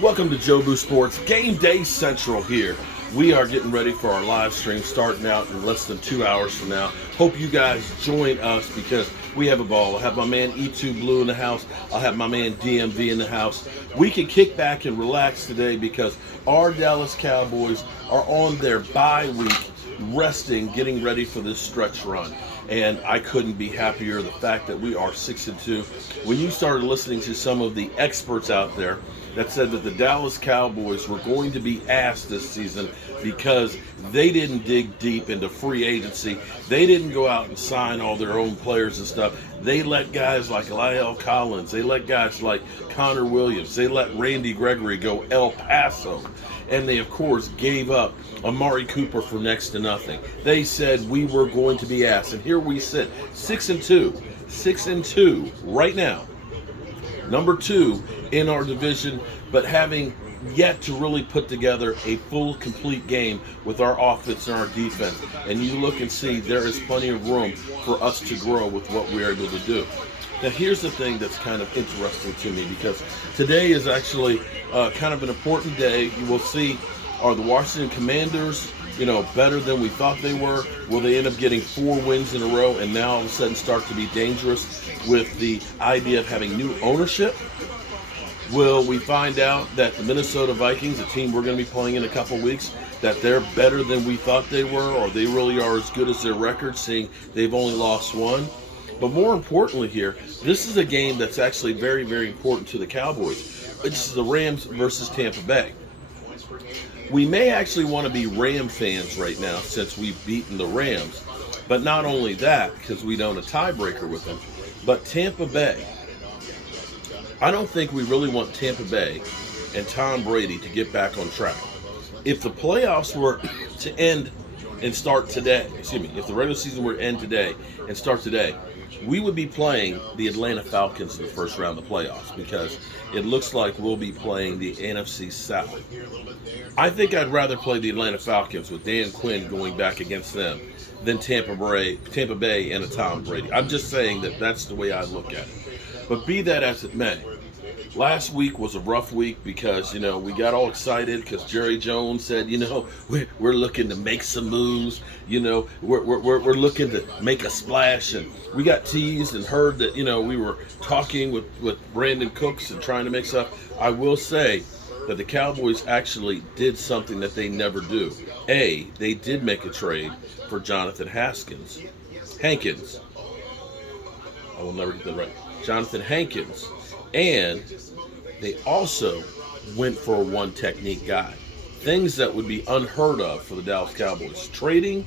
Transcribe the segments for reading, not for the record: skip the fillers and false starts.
Welcome to Jobu Sports Game Day Central here. We are getting ready for our live stream starting out in less than 2 hours from now. Hope you guys join us because we have a ball. I'll have my man E2 Blue in the house. I'll have my man DMV in the house. We can kick back and relax today because our Dallas Cowboys are on their bye week, resting, getting ready for this stretch run. And I couldn't be happier the fact that we are 6-2. When you started listening to some of the experts out there that said that the Dallas Cowboys were going to be asked this season because they didn't dig deep into free agency. They didn't go out and sign all their own players and stuff. They let guys like Lyle Collins. They let guys like Connor Williams. They let Randy Gregory go El Paso. And they, of course, gave up Amari Cooper for next to nothing. They said we were going to be asked. And here we sit, 6-2. 6-2 right now. Number 2 in our division, but having yet to really put together a full, complete game with our offense and our defense. And you look and see there is plenty of room for us to grow with what we're able to do. Now, here's the thing that's kind of interesting to me because today is actually kind of an important day. You will see, are the Washington Commanders, better than we thought they were? Will they end up getting 4 wins in a row and now all of a sudden start to be dangerous with the idea of having new ownership? Will we find out that the Minnesota Vikings, a team we're going to be playing in a couple weeks, that they're better than we thought they were, or they really are as good as their record, seeing they've only lost 1? But more importantly here, this is a game that's actually very, very important to the Cowboys. It's the Rams versus Tampa Bay. We may actually want to be Ram fans right now since we've beaten the Rams. But not only that, because we don't have a tiebreaker with them, but Tampa Bay. I don't think we really want Tampa Bay and Tom Brady to get back on track. If the playoffs were to end and start today, if the regular season were to end today and start today, we would be playing the Atlanta Falcons in the first round of the playoffs because it looks like we'll be playing the NFC South. I think I'd rather play the Atlanta Falcons with Dan Quinn going back against them than Tampa Bay and a Tom Brady. I'm just saying that that's the way I look at it. But be that as it may, last week was a rough week because, we got all excited because Jerry Jones said, we're looking to make some moves. We're looking to make a splash. And we got teased and heard that, we were talking with Brandon Cooks and trying to make stuff. I will say that the Cowboys actually did something that they never do. They did make a trade for Jonathan Hankins. I will never get that right. Jonathan Hankins. And they also went for a one technique guy. Things that would be unheard of for the Dallas Cowboys. Trading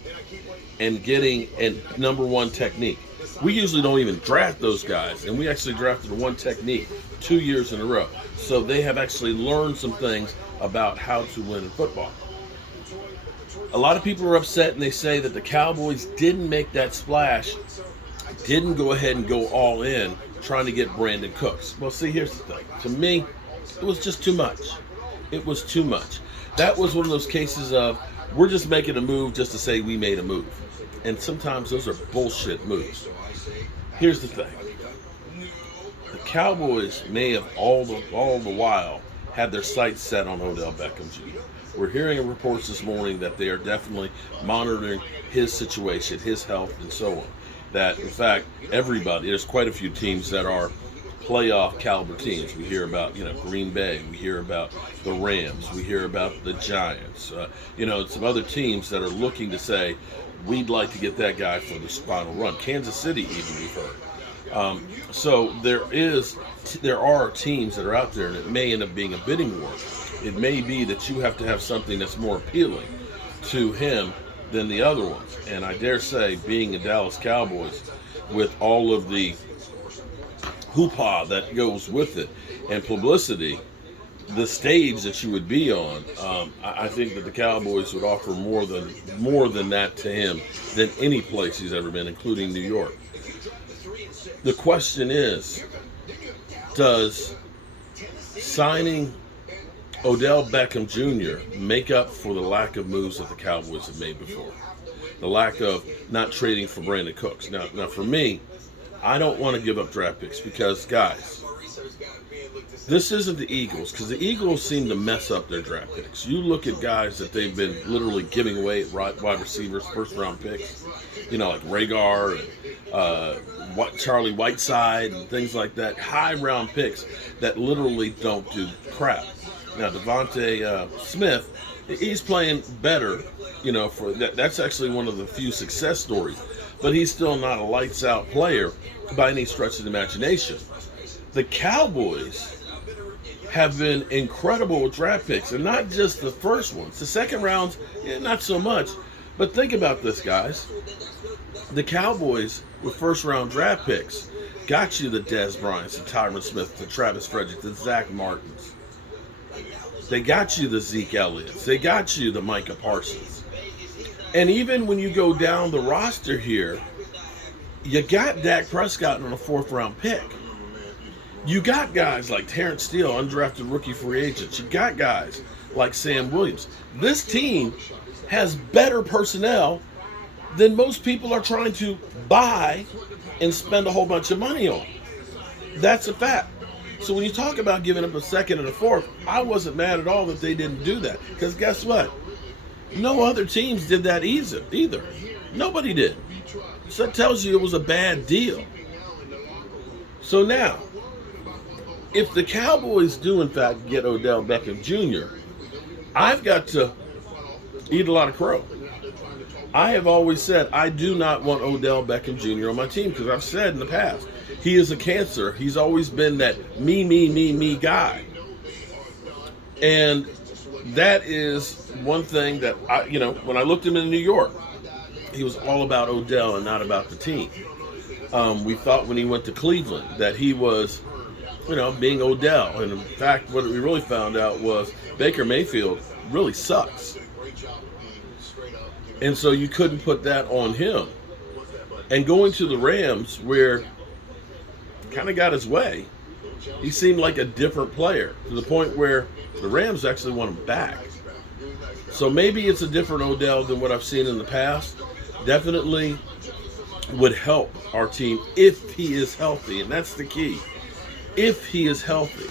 and getting a number 1 technique. We usually don't even draft those guys, and we actually drafted a one technique 2 years in a row. So they have actually learned some things about how to win in football. A lot of people are upset and they say that the Cowboys didn't make that splash, didn't go ahead and go all in trying to get Brandon Cooks. Well, see, here's the thing. To me, it was just too much. It was too much. That was one of those cases of we're just making a move just to say we made a move. And sometimes those are bullshit moves. Here's the thing. The Cowboys may have all the while had their sights set on Odell Beckham Jr. We're hearing reports this morning that they are definitely monitoring his situation, his health, and so on. That, in fact, there's quite a few teams that are playoff caliber teams. We hear about, Green Bay. We hear about the Rams. We hear about the Giants. Some other teams that are looking to say, we'd like to get that guy for this final run. Kansas City, even, we've heard. So there are teams that are out there, and it may end up being a bidding war. It may be that you have to have something that's more appealing to him than the other ones. And I dare say, being a Dallas Cowboys, with all of the hoopla that goes with it and publicity, the stage that you would be on, I think that the Cowboys would offer more than that to him than any place he's ever been, including New York. The question is, does signing Odell Beckham Jr. make up for the lack of moves that the Cowboys have made before? The lack of not trading for Brandon Cooks. Now for me, I don't want to give up draft picks because, guys, This isn't the Eagles, because the Eagles seem to mess up their draft picks. You look at guys that they've been literally giving away at wide receivers, first round picks, like Ragar and Charlie Whiteside and things like that, high round picks that literally don't do crap. Now Devontae Smith, he's playing better, for that's actually one of the few success stories, but he's still not a lights out player by any stretch of the imagination. The Cowboys have been incredible with draft picks, and not just the first ones. The second rounds, not so much. But think about this, guys. The Cowboys, with first-round draft picks, got you the Dez Bryants, the Tyron Smith, the Travis Frederick, the Zach Martins. They got you the Zeke Elliott's. They got you the Micah Parsons. And even when you go down the roster here, you got Dak Prescott on a fourth-round pick. You got guys like Terrence Steele, undrafted rookie free agents. You got guys like Sam Williams. This team has better personnel than most people are trying to buy and spend a whole bunch of money on. That's a fact. So when you talk about giving up a second and a fourth, I wasn't mad at all that they didn't do that. Because guess what? No other teams did that either. Nobody did. So that tells you it was a bad deal. So now, if the Cowboys do, in fact, get Odell Beckham Jr., I've got to eat a lot of crow. I have always said I do not want Odell Beckham Jr. on my team because I've said in the past, he is a cancer. He's always been that me guy. And that is one thing that, when I looked at him in New York, he was all about Odell and not about the team. We thought when he went to Cleveland that he was being Odell. And in fact, what we really found out was Baker Mayfield really sucks. And so you couldn't put that on him. And going to the Rams, where kind of got his way, he seemed like a different player to the point where the Rams actually want him back. So maybe it's a different Odell than what I've seen in the past. Definitely would help our team if he is healthy, and that's the key. If he is healthy.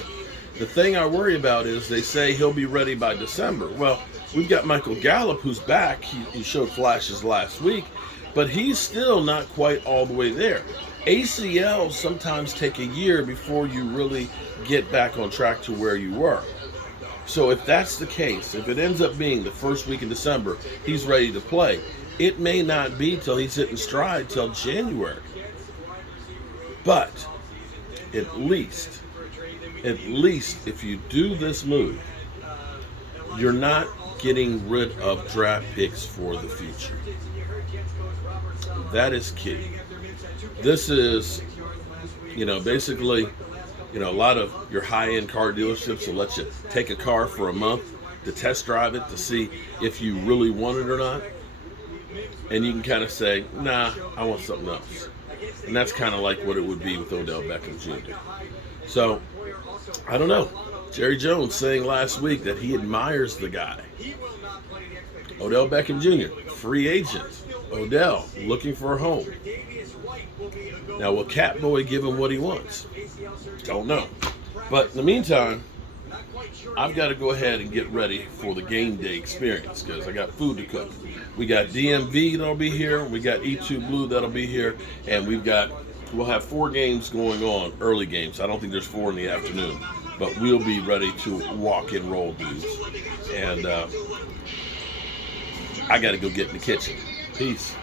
The thing I worry about is they say he'll be ready by December. Well, we've got Michael Gallup who's back. He showed flashes last week, but he's still not quite all the way there. ACLs sometimes take a year before you really get back on track to where you were. So if that's the case, if it ends up being the first week in December, he's ready to play, it may not be till he's hitting stride till January. But at least if you do this move, you're not getting rid of draft picks for the future. That is key. This is, basically, a lot of your high-end car dealerships will let you take a car for a month to test drive it to see if you really want it or not. And you can kind of say, nah, I want something else. And that's kind of like what it would be with Odell Beckham Jr. So, I don't know. Jerry Jones saying last week that he admires the guy. Odell Beckham Jr., free agent. Odell looking for a home. Now, will Catboy give him what he wants? Don't know. But in the meantime, I've got to go ahead and get ready for the game day experience because I got food to cook. We got DMV that'll be here. We got E2 Blue that'll be here. And we'll have 4 games going on, early games. I don't think there's 4 in the afternoon. But we'll be ready to walk and roll, dudes. And I got to go get in the kitchen. Peace.